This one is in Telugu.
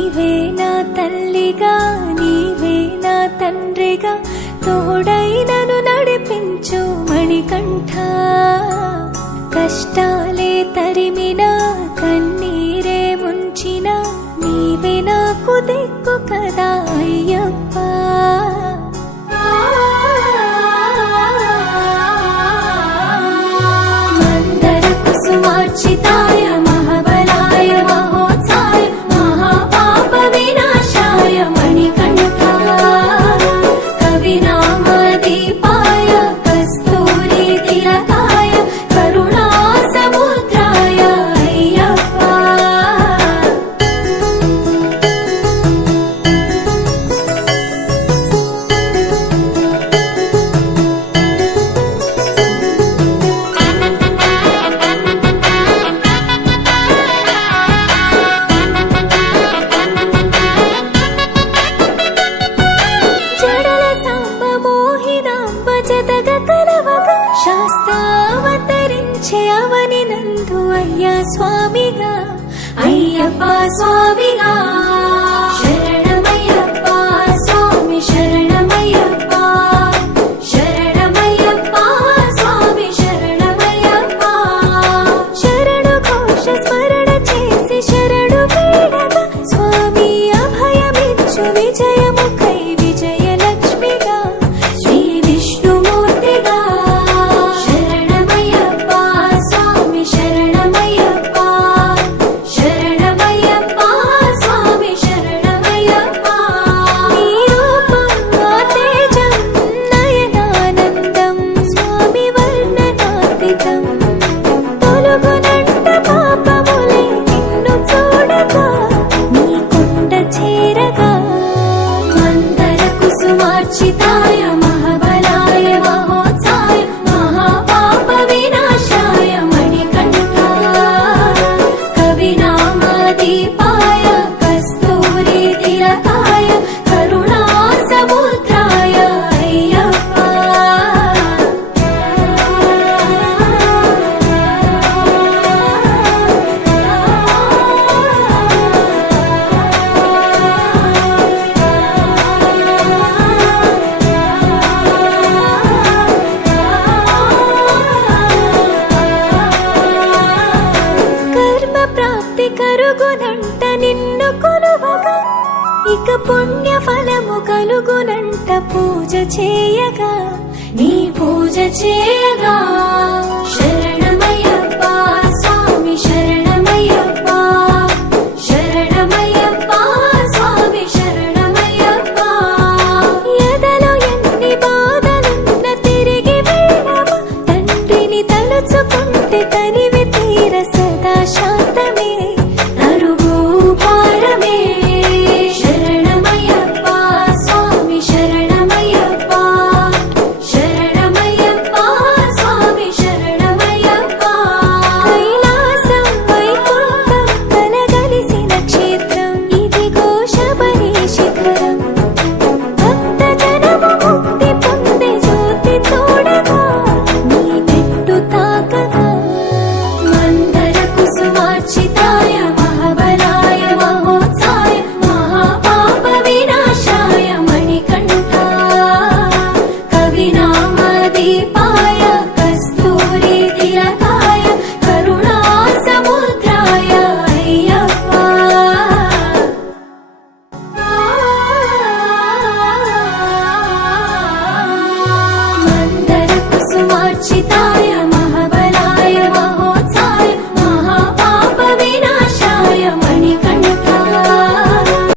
నీవే నా తల్లిగా నీవే నా తండ్రిగా తోడై నన్ను నడిపించు మణికంఠ. కష్టాలే తరిమినా కన్నీరే ముంచినా నీవే నాకు దిక్కు కదా అయ్యప్ప. మందర కుసుమార్చితాయ మహాబలాయ మహోత్సాయ మహాపాప వినాశాయ మణికంఠ. కవినామ దీపాయ కస్తూరి తిలకాయ కరుణా సముద్రాయ అయ్యప్ప. జడల సాంబ మోహిదాంబ జతగ కలవగా శాస్త్రావతరించే అవని నందు అయ్యా స్వామిగా అయ్యప్ప స్వామిగా. శరణమయ్యప్ప స్వామి శరణమయ్యప్ప శరణమయ్యప్ప స్వామి శరణమయ్యప్ప. శరణు ఘోష స్మరణ చేసి శరణు వేడగా స్వామి అభయమిచ్చు విజయముఖై విజయలక్ష్మిగా శ్రీ విష్ణుమూర్తిగా. శరణమయ్యప్ప స్వామి శరణమయ్యప్ప శరణమయ్యప్ప స్వామి శరణమయ్యప్ప. నీ రూపం తేజం నయనానందం స్వామి వర్ణనాతీతం. తొలగునంట పాపములే నిన్ను చూడగా నీ కొండ చేరగా. మందర కుసుమార్చితాయ మహాబలాయ మహోత్సాయ మహాపాప వినాశాయ మణికంఠ. కవినామ దీపాయ కస్తూరి తిలకాయ కరుణా సముద్రాయ అయ్యప్ప. కర్మ ప్రాప్తి కరుగునంట నిన్ను కొలువగా ఇక పుణ్య ఫలము కలుగునంట పూజ చేయగా నీ పూజ చేయగా. శరణమయ్యప్ప స్వామి శరణమయ్యప్ప శరణమయ్యప్ప స్వామి శరణమయ్యప్ప. ఎదలో ఎన్ని బాధలున్న తిరిగి వెళ్ళవా తండ్రిని తలుచుకుంటే తని